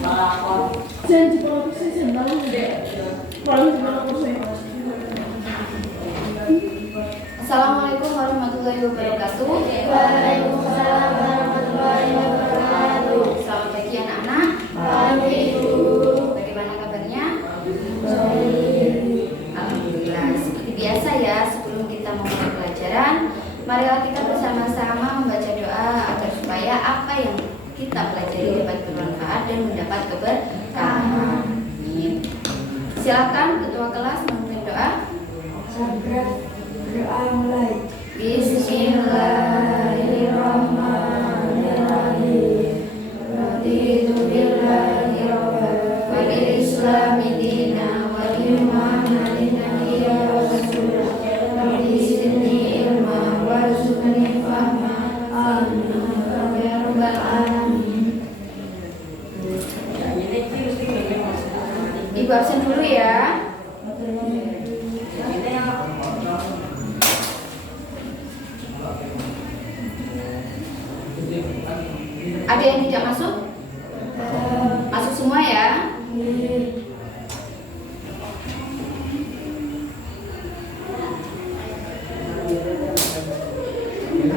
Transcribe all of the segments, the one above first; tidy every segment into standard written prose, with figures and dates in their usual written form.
Assalamualaikum warahmatullahi wabarakatuh. Waalaikumsalam warahmatullahi wabarakatuh. Selamat pagi anak-anak. Pagi Ibu. Bagaimana kabarnya? Baik. Alhamdulillah. Seperti biasa ya, sebelum kita memulai pelajaran, marilah kita bersama-sama membaca doa agar supaya apa yang kita pelajari dapat bermanfaat dan mendapat keberkahan. Amin. Silakan ketua kelas memimpin doa. Doa mulai. Bismillahirrahmanirrahim. Raditu billahi rabban wa bil islami dinan wa bi Muhammadin nabiyyan wa rasulan. Rabbi zidni ilma warzuqni fahma. Amin ya rabbal alamin. Ibu absen dulu ya. Ada yang tidak masuk? Masuk semua ya?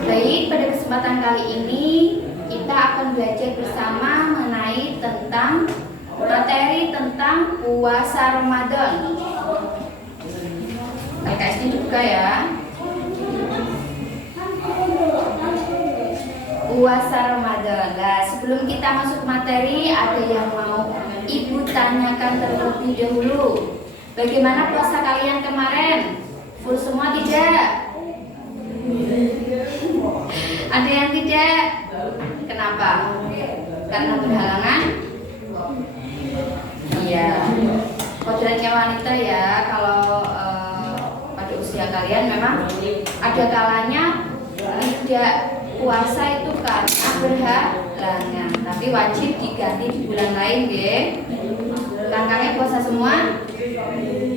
Baik, pada kesempatan kali ini kita akan belajar bersama mengenai tentang materi tentang puasa Ramadan. LKS-nya dibuka ya. Puasa Ramadan. Nah, sebelum kita masuk materi, ada yang mau Ibu tanyakan terlebih dahulu. Bagaimana puasa kalian kemarin? Full semua tidak? Ada yang tidak? Kenapa? Karena berhalangan? Iya. Kodratnya wanita ya. Kalau pada usia kalian memang ada kalanya tidak puasa itu karena berhalangan, tapi wajib diganti di bulan lain, nggih. Kakaknya puasa semua?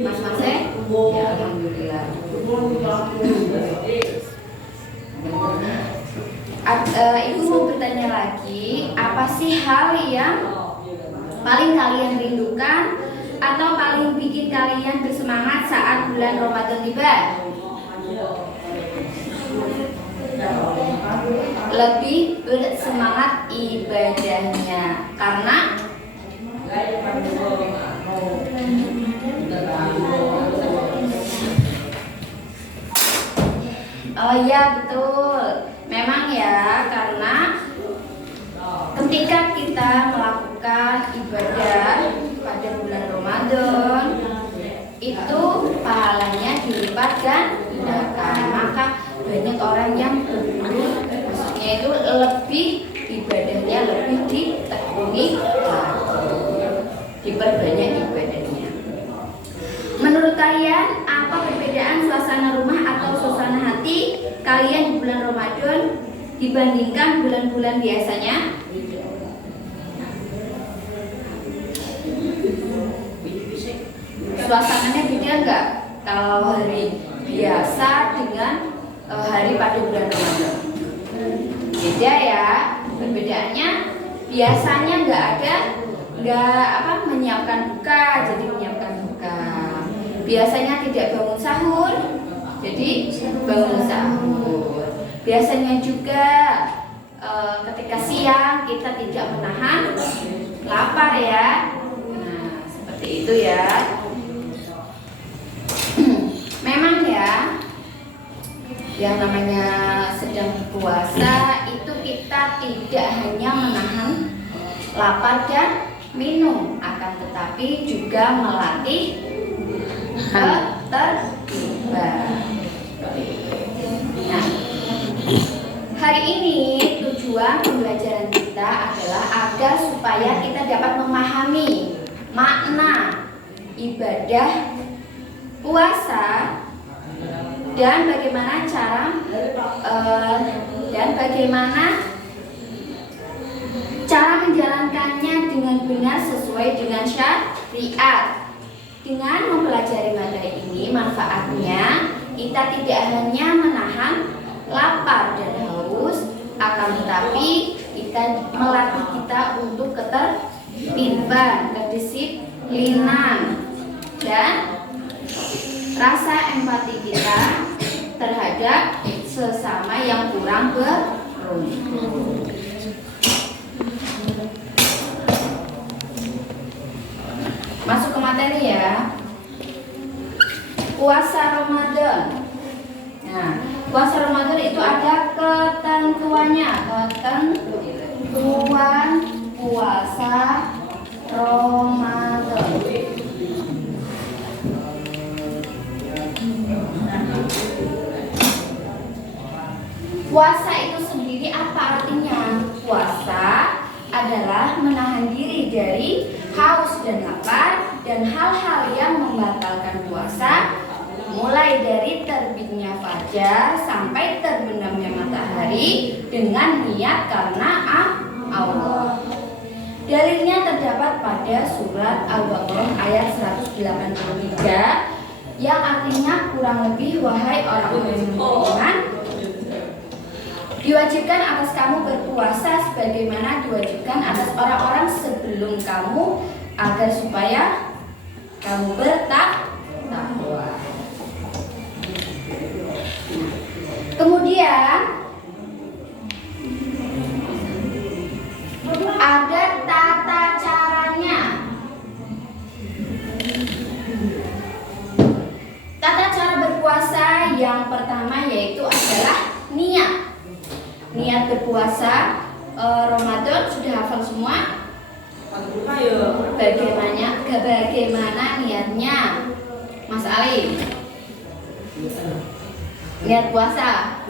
Mas ya, alhamdulillah. Ibu mau bertanya lagi, apa sih hal yang paling kalian rindukan atau paling bikin kalian bersemangat saat bulan Ramadan tiba? Lebih bersemangat ibadahnya karena oh iya betul, memang ya, karena ketika kita melakukan ibadah pada bulan Ramadan itu pahalanya dilipat gandakan, maka banyak orang yang berburu, maksudnya itu lebih ibadahnya lebih ditekuni, diperbanyak ibadahnya. Menurut kalian apa perbedaan suasana rumah atau suasana hati kalian di bulan Ramadan dibandingkan bulan-bulan biasanya? Suasananya beda enggak kalau hari biasa dengan hari pada bulan Ramadan? Beda ya. Perbedaannya biasanya nggak menyiapkan buka, jadi menyiapkan buka. Biasanya tidak bangun sahur, jadi bangun sahur. Biasanya juga ketika siang kita tidak menahan lapar ya. Nah, seperti itu ya. Memang ya, yang namanya sedang puasa itu kita tidak hanya menahan lapar dan minum, akan tetapi juga melatih ketertiban. Nah, hari ini tujuan pembelajaran kita adalah agar supaya kita dapat memahami makna ibadah puasa dan bagaimana cara menjalankannya dengan benar sesuai dengan syariat. Dengan mempelajari materi ini, manfaatnya kita tidak hanya menahan lapar dan haus, akan tetapi kita melatih kita untuk ketertiban. kewajiban, kedisiplinan, dan rasa empati kita terhadap sesama yang kurang beruntung. Masuk ke materi ya. Puasa Ramadan. Nah, puasa Ramadan itu ada ketentuannya. Ketentuan puasa Ramadan. Puasa itu sendiri apa artinya? Puasa adalah menahan diri dari haus dan lapar dan hal-hal yang membatalkan puasa, mulai dari terbitnya fajar sampai terbenamnya matahari dengan niat karena Allah. Dalilnya terdapat pada surat Al-Baqarah ayat 183 yang artinya kurang lebih wahai orang-orang yang beriman, diwajibkan atas kamu berpuasa sebagaimana diwajibkan atas orang-orang sebelum kamu agar supaya kamu bertakwa. Kemudian ada tata caranya. Tata cara berpuasa yang pertama yaitu adalah niat. Niat berpuasa Ramadan sudah hafal semua? Bagaimana niatnya, Mas Ali? Niat puasa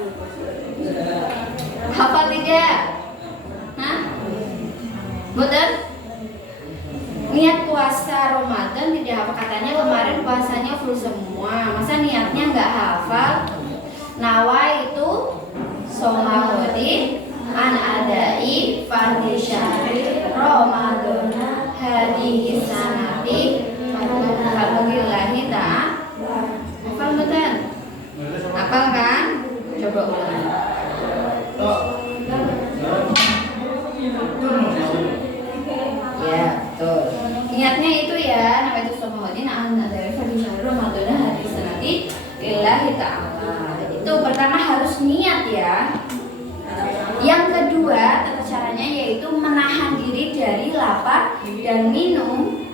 hafal tidak? Hah? Betul? Niat puasa Ramadan tidak hafal, katanya kemarin puasanya full semua. Masa niatnya nggak hafal? Nawa itu somawati an adai fardhi syahri Ramadan hadihi sanati fadlillahi ta'ala. Hafal betul? Hafal kan? Coba ulang. Ya, betul. Niatnya itu ya, nama itu somawati an adai fardhi syahri Ramadan hadihi sanati lillahi ta'ala. Itu pertama harus niat ya. Yang kedua, tata caranya yaitu menahan diri dari lapar dan minum,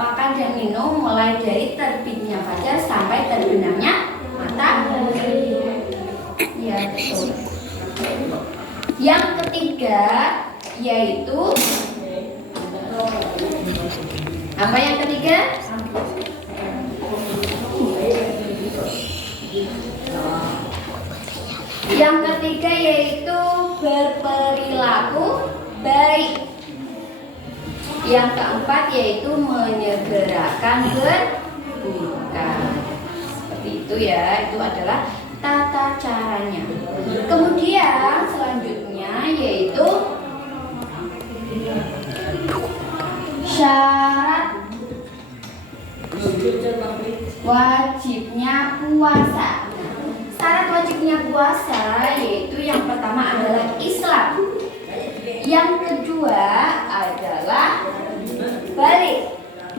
makan dan minum mulai dari terbitnya fajar sampai terbenamnya matahari. Ya, betul. Yang ketiga yaitu apa yang ketiga? Yang ketiga yaitu berperilaku baik. Yang keempat yaitu menyegerakan berbuka. Seperti itu ya, itu adalah tata caranya. Kemudian selanjutnya yaitu syarat wajibnya puasa. Syarat wajibnya puasa yaitu yang pertama adalah Islam, yang kedua adalah balik,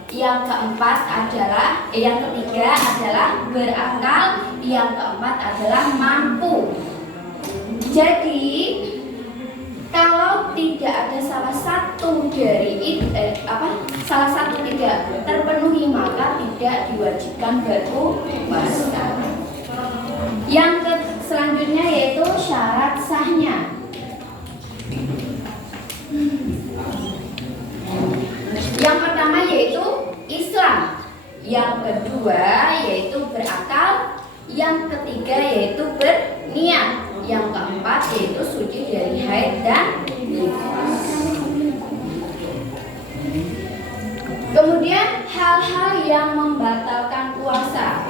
yang keempat adalah yang ketiga adalah berakal, yang keempat adalah mampu. Jadi kalau tidak ada salah satu dari salah satu tidak terpenuhi maka tidak diwajibkan berpuasa. Yang selanjutnya yaitu syarat sahnya. Yang pertama yaitu Islam, yang kedua yaitu berakal, yang ketiga yaitu berniat, yang keempat yaitu suci dari haid dan nifas. Kemudian hal-hal yang membatalkan puasa.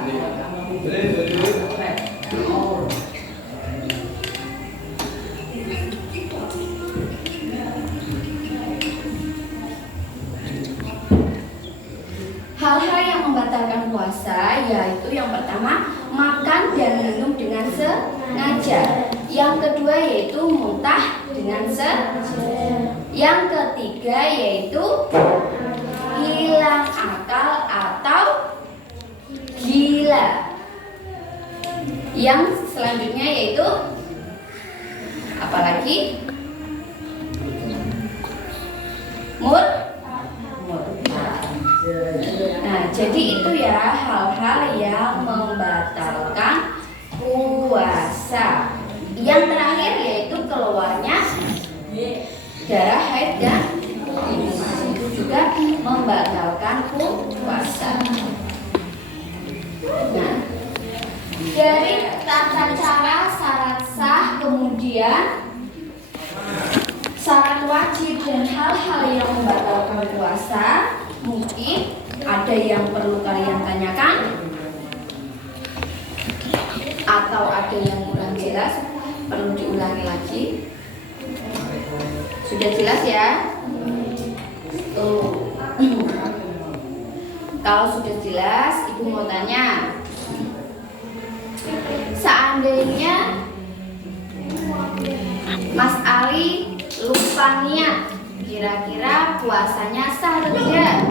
Hal-hal yang membatalkan puasa yaitu yang pertama makan dan minum dengan sengaja, yang kedua yaitu muntah dengan sengaja, Yang ketiga yaitu hilang akal atau gila. Yang selanjutnya yaitu apalagi? Murtad. Nah, jadi itu ya hal-hal yang membatalkan puasa. Yang terakhir yaitu keluarnya darah haid dan nifas, itu juga membatalkan puasa. Nah, dari tata cara syarat sah, kemudian syarat wajib dan hal-hal yang membatalkan puasa, mungkin ada yang perlu kalian tanyakan atau ada yang kurang jelas, perlu diulangi lagi. Sudah jelas ya? Tuh. Kalau sudah jelas, Ibu mau tanya. Seandainya Mas Ali lupa niat, kira-kira puasanya sah atau tidak?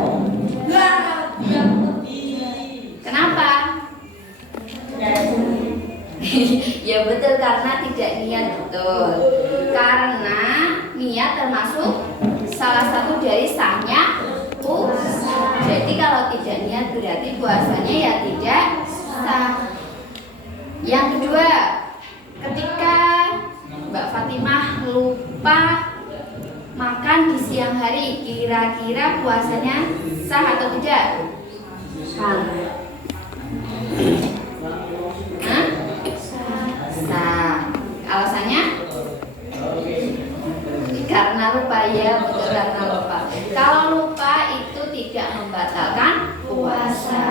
Kenapa? Ya betul, karena tidak niat, betul. Karena niat termasuk salah satu dari sahnya puasa. Jadi kalau tidak niat berarti puasanya ya tidak sah. Yang kedua, ketika Mbak Fatimah lupa makan di siang hari, kira-kira puasanya sah atau tidak? Sah. Sah. Alasannya? Karena lupa, ya betul, karena lupa. Kalau lupa itu tidak membatalkan puasa,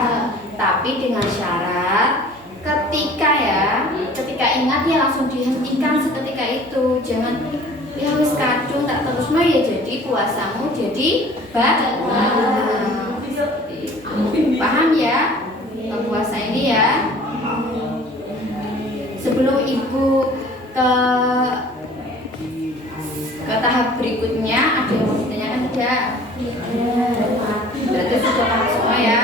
tapi dengan syarat ketika ingat ya langsung dihentikan seketika itu. Jangan ya wis kadung tak terus mau ya jadi puasamu jadi batal. Paham ya puasa ini ya? Sebelum Ibu ke tahap berikutnya, ada yang mau ditanyakan tidak? Berarti sudah paham semua ya?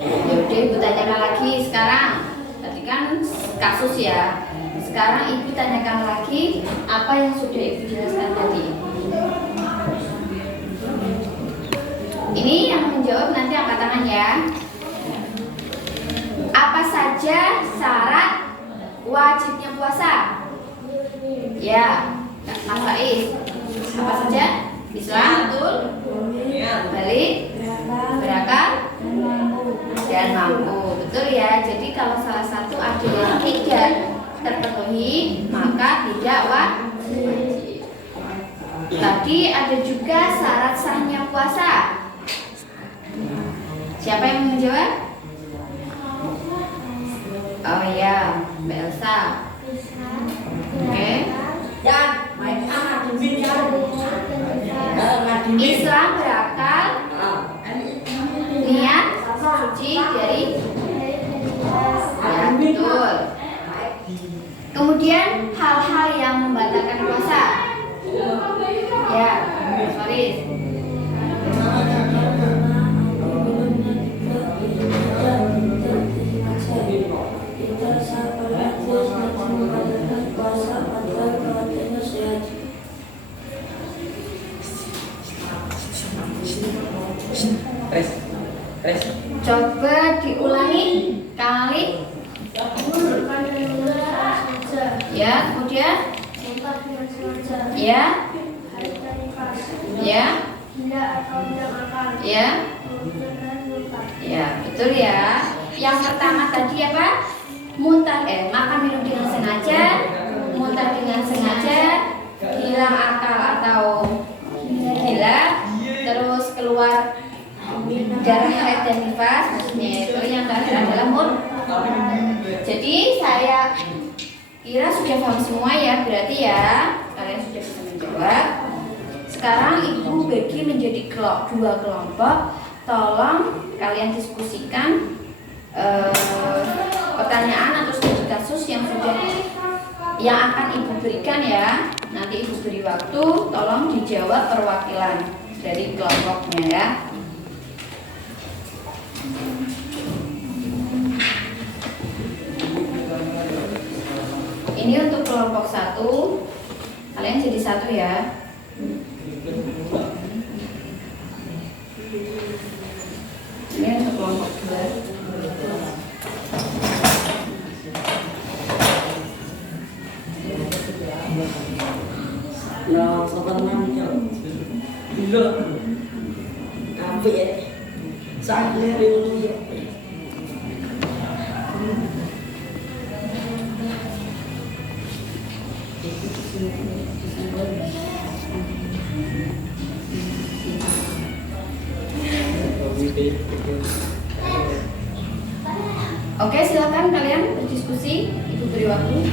Ya udah, Ibu tanyakan lagi sekarang. Tadi kan kasus ya. Sekarang Ibu tanyakan lagi apa yang sudah Ibu jelaskan tadi. Ini yang menjawab nanti angkat tangan ya. Apa saja syarat wajibnya puasa? Ya, Mas Faiz. Apa saja? Islam, betul? Balik, berakal, dan mampu. Betul ya. Jadi kalau salah satu ada yang tidak terpenuhi, maka tidak wajib. Tadi ada juga syarat sahnya puasa. Siapa yang menjawab? Oh ya, Mbak Elsa. Oke. Islam berakal, niat suci dari ya, betul. Kemudian hal-hal yang membatalkan puasa. Ya, sorry. Coba diulangi kali. Ya, kemudian ya. Ya. Ya. Ya, betul ya. Yang pertama tadi apa? Makan minum dengan sengaja, muntah dengan sengaja, hilang akal atau gila, terus keluar darah haid dan nifas, itu yang terakhir adalah Jadi saya kira sudah paham semua ya, berarti ya kalian sudah bisa menjawab. Sekarang Ibu bagi menjadi dua kelompok. Tolong kalian diskusikan pertanyaan atau studi kasus yang akan Ibu berikan ya. Nanti Nanti Ibu beri waktu, tolong dijawab perwakilan dari kelompoknya ya. Ini untuk kelompok 1. Kalian jadi 1 ya. Ini untuk kelompok 2. Nah, sopan jauh. Gila. Apik ya. Saya dulu ya. Oke, silakan kalian berdiskusi. Ibu beri waktu.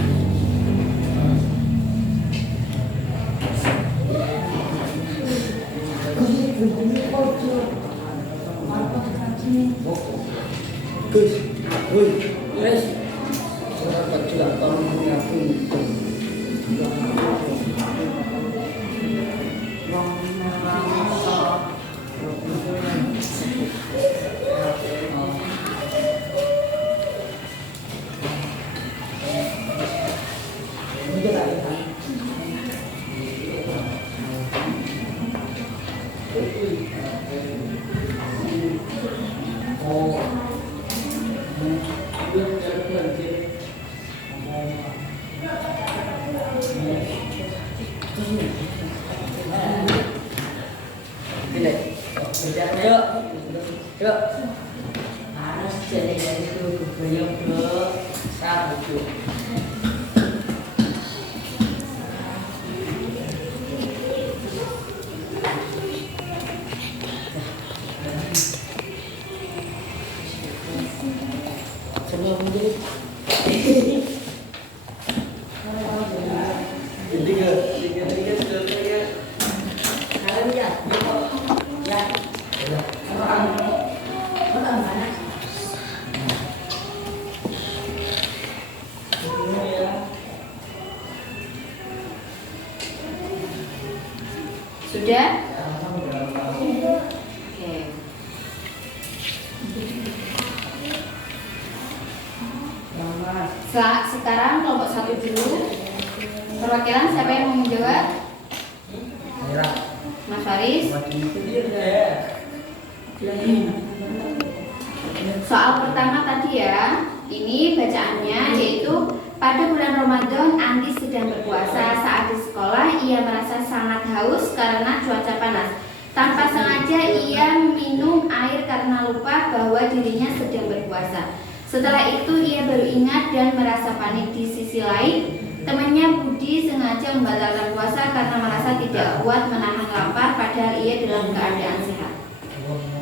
Sudah? Oke. Sekarang kelompok 1 dulu. Perwakilan siapa yang mau menjawab? Mas Faris. Soal pertama tadi ya. Ini bacaannya yaitu pada bulan Ramadan Andi sedang berpuasa. Saat di sekolah ia merasa sangat haus karena cuaca panas. Tanpa sengaja ia minum air karena lupa bahwa dirinya sedang berpuasa. Setelah itu ia baru ingat dan merasa panik. Di sisi lain, temannya Budi sengaja membatalkan puasa karena merasa tidak kuat menahan lapar padahal ia dalam keadaan sehat.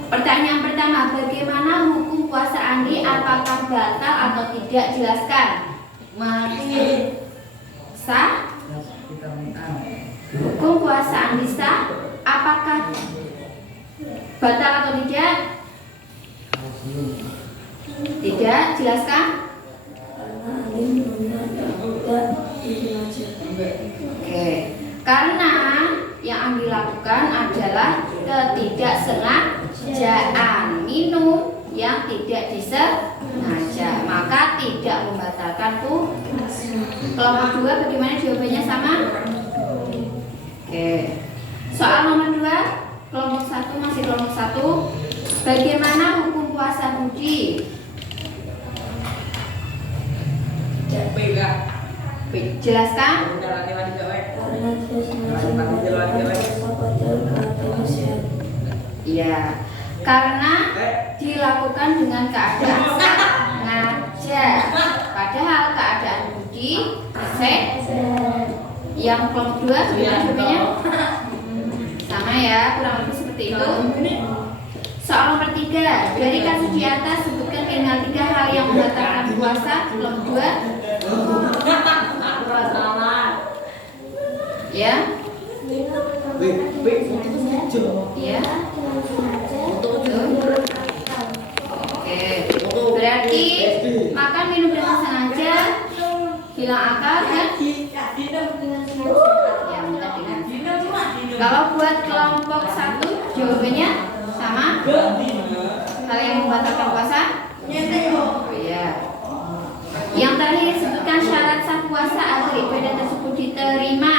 Pertanyaan pertama, bagaimana hukum puasa Andi? Apakah batal atau tidak? Jelaskan. Mari. Sah? Hukum puasa Andi sah? Apakah batal atau tidak? Tidak, jelaskan. Oke, karena yang Andi lakukan adalah ketidaksengajaan, minum yang tidak disengaja, maka tidak membatalkan puasa. Kelompok 2 bagaimana jawabannya, sama? Oke. Soal nomor 2, kelompok 1 masih kelompok 1. Bagaimana hukum puasa Budi? Jelaskan. Iya, karena dilakukan dengan keadaan sengaja. Padahal keadaan Budi sehat. Yang kelompok 2 bagaimana jawabannya? Sama ya, kurang lebih seperti itu. Soal nomor 3, dari kasus di atas sebutkan minimal 3 hal yang membatalkan puasa. Kelompok 2. Ya. Ya. Oke. Berarti makan minum dengan sengaja, hilang akal dan ya, buat kelompok 1 jawabannya sama? Hal yang membatalkan puasa? Oh iya. Yang terakhir, sebutkan syarat sah puasa agar ibadah tersebut diterima.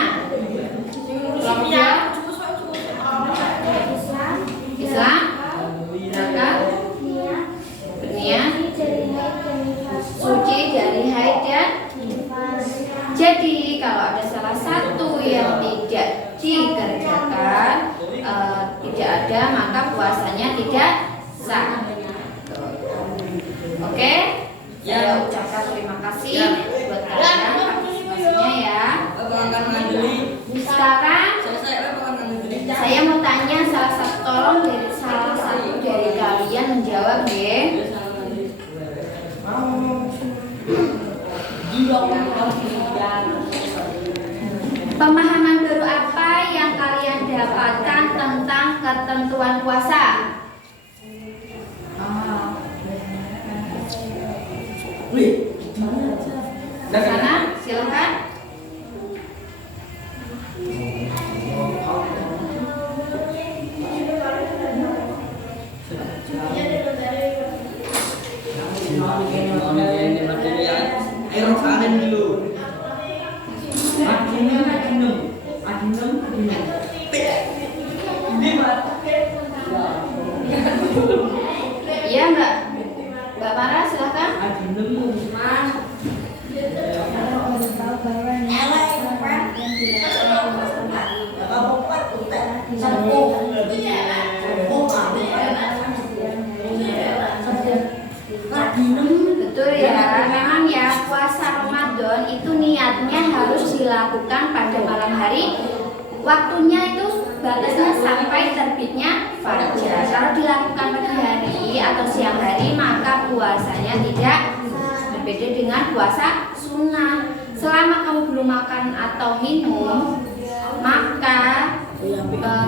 Kelompok Islam, zakat, berniat, suci dari haid dan. Jadi kalau ada salah satu yang tidak dikerjakan, tidak ada, maka puasanya tidak sah. Oke? Saya ucapkan terima kasih buat kalian partisipasinya ya. Sekarang saya mau tanya tolong dari salah satu dari kalian menjawab ya. Pemahaman baru apa yang kalian dapatkan tentang ketentuan puasa? Sana, silakan. Iya Mbak Mara, silakan. Betul ya, memang ya puasa Ramadan itu niatnya harus dilakukan pada malam hari. Waktunya itu batasnya sampai terbitnya fajar. Kalau dilakukan pagi hari atau siang hari, maka puasanya tidak berbeda dengan puasa sunnah. Selama kamu belum makan atau minum, maka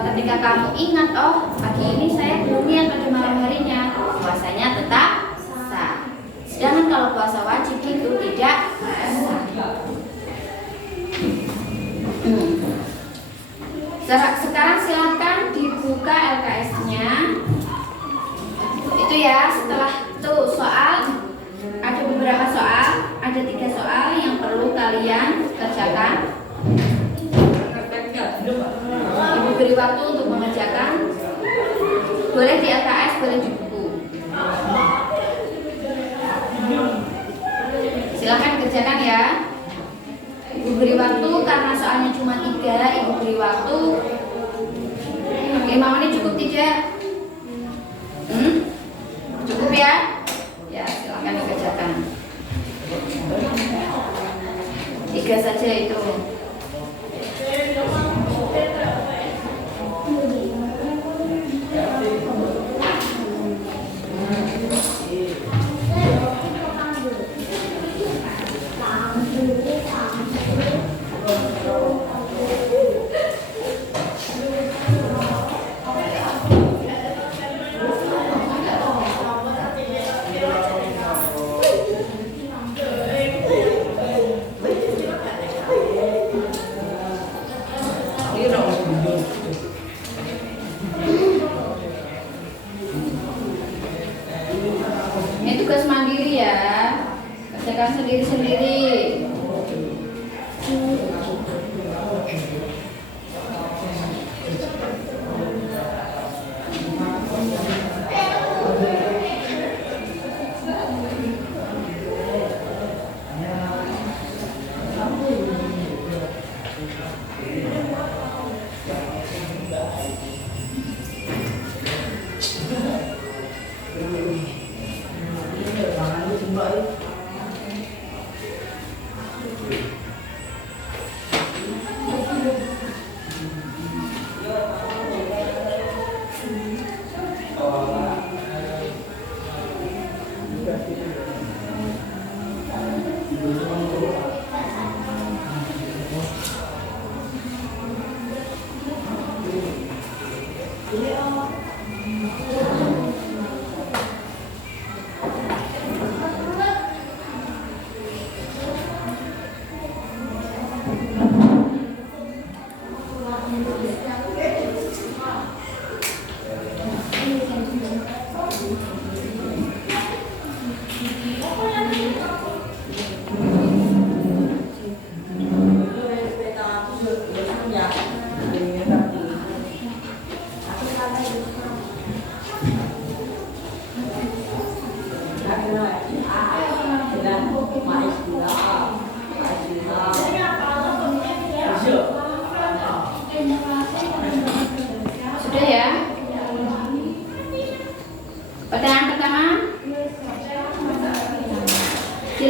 ketika kamu ingat, oh pagi ini saya belum niat pada malam harinya, puasanya tetap sah. Sedangkan kalau puasa wajib itu tidak sah. Sekarang silakan dibuka LKS-nya. Itu ya, setelah itu soal, ada beberapa soal, ada 3 soal yang perlu kalian kerjakan. Ibu beri waktu untuk mengerjakan. Boleh di LKS, boleh di buku. Silakan kerjakan ya. Ibu beri waktu karena soalnya cuma 3, ibu beri waktu 5 menit cukup tidak? Cukup ya? Ya, silakan dikerjakan. 3 saja itu. Ini tugas mandiri ya, kerjakan sendiri-sendiri.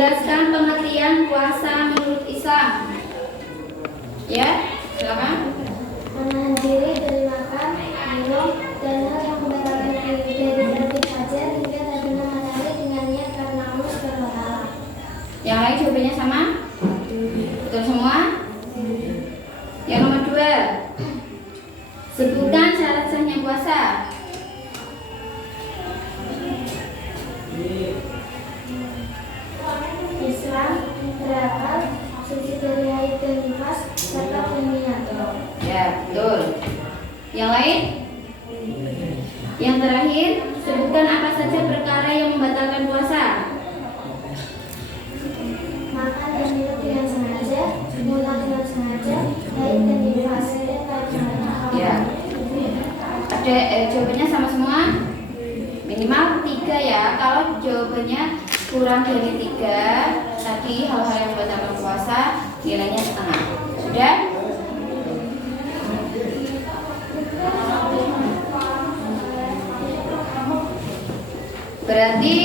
Jelaskan pengertian puasa menurut Islam. Ya, silakan. Menahan diri dari makan, minum, dan hal yang membatalkan diri dari berarti saja hingga terkena matahari dengan niat karena Allah SWT. Yang lain jawabannya sama? Betul semua? Yang nomor 2, sebutkan syarat sahnya puasa. Islam, berakal, suci dari haid dan nifas, serta berniat. Ya, betul. Yang lain? Yang terakhir, sebutkan apa saja perkara yang membatalkan puasa. Makan dan minum dengan sengaja, muntah dengan sengaja, haid dan nifas, dan berniat. Ya. Ada jawabannya sama semua? Minimal 3 ya. Kalau jawabannya kurang dari 3, tadi hal-hal yang membatalkan puasa nilainya setengah. Sudah? Berarti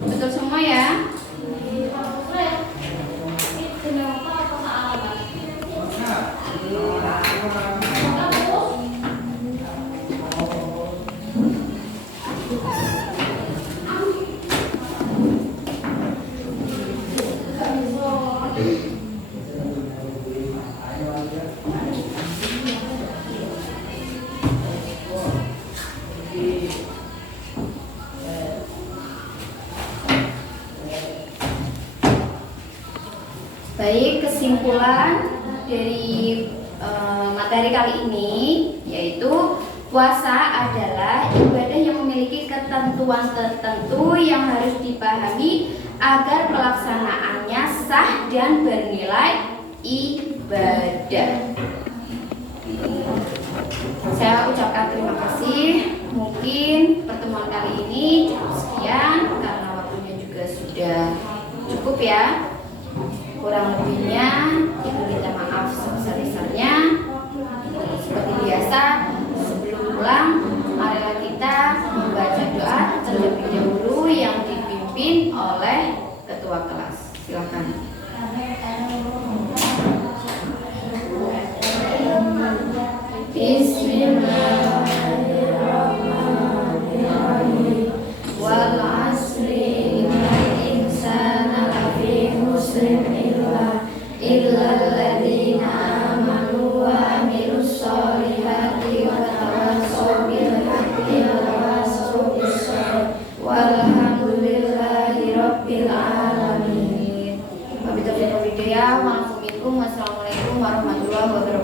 betul semua ya? Baik, kesimpulan dari materi kali ini yaitu puasa adalah ibadah yang memiliki ketentuan tertentu yang harus dipahami agar pelaksanaannya sah dan bernilai ibadah. Saya ucapkan terima kasih. Mungkin pertemuan kali ini cukup sekian karena waktunya juga sudah cukup ya. Kurang lebihnya ibu minta maaf sebesar-besarnya. Seperti biasa, sebelum pulang marilah kita membaca doa terlebih dahulu yang dipimpin oleh ketua kelas. Silakan. Bismillahirrahmanirrahim. Wal asri innal insana lafi khusr illalladzina amanu wa amilus solihati wa tawassaw bil haqqi wa tawassaw bis sabr. Walhamdulillahi rabbil alamin. Wabillahi taufiq. Wassalamualaikum warahmatullahi wabarakatuh.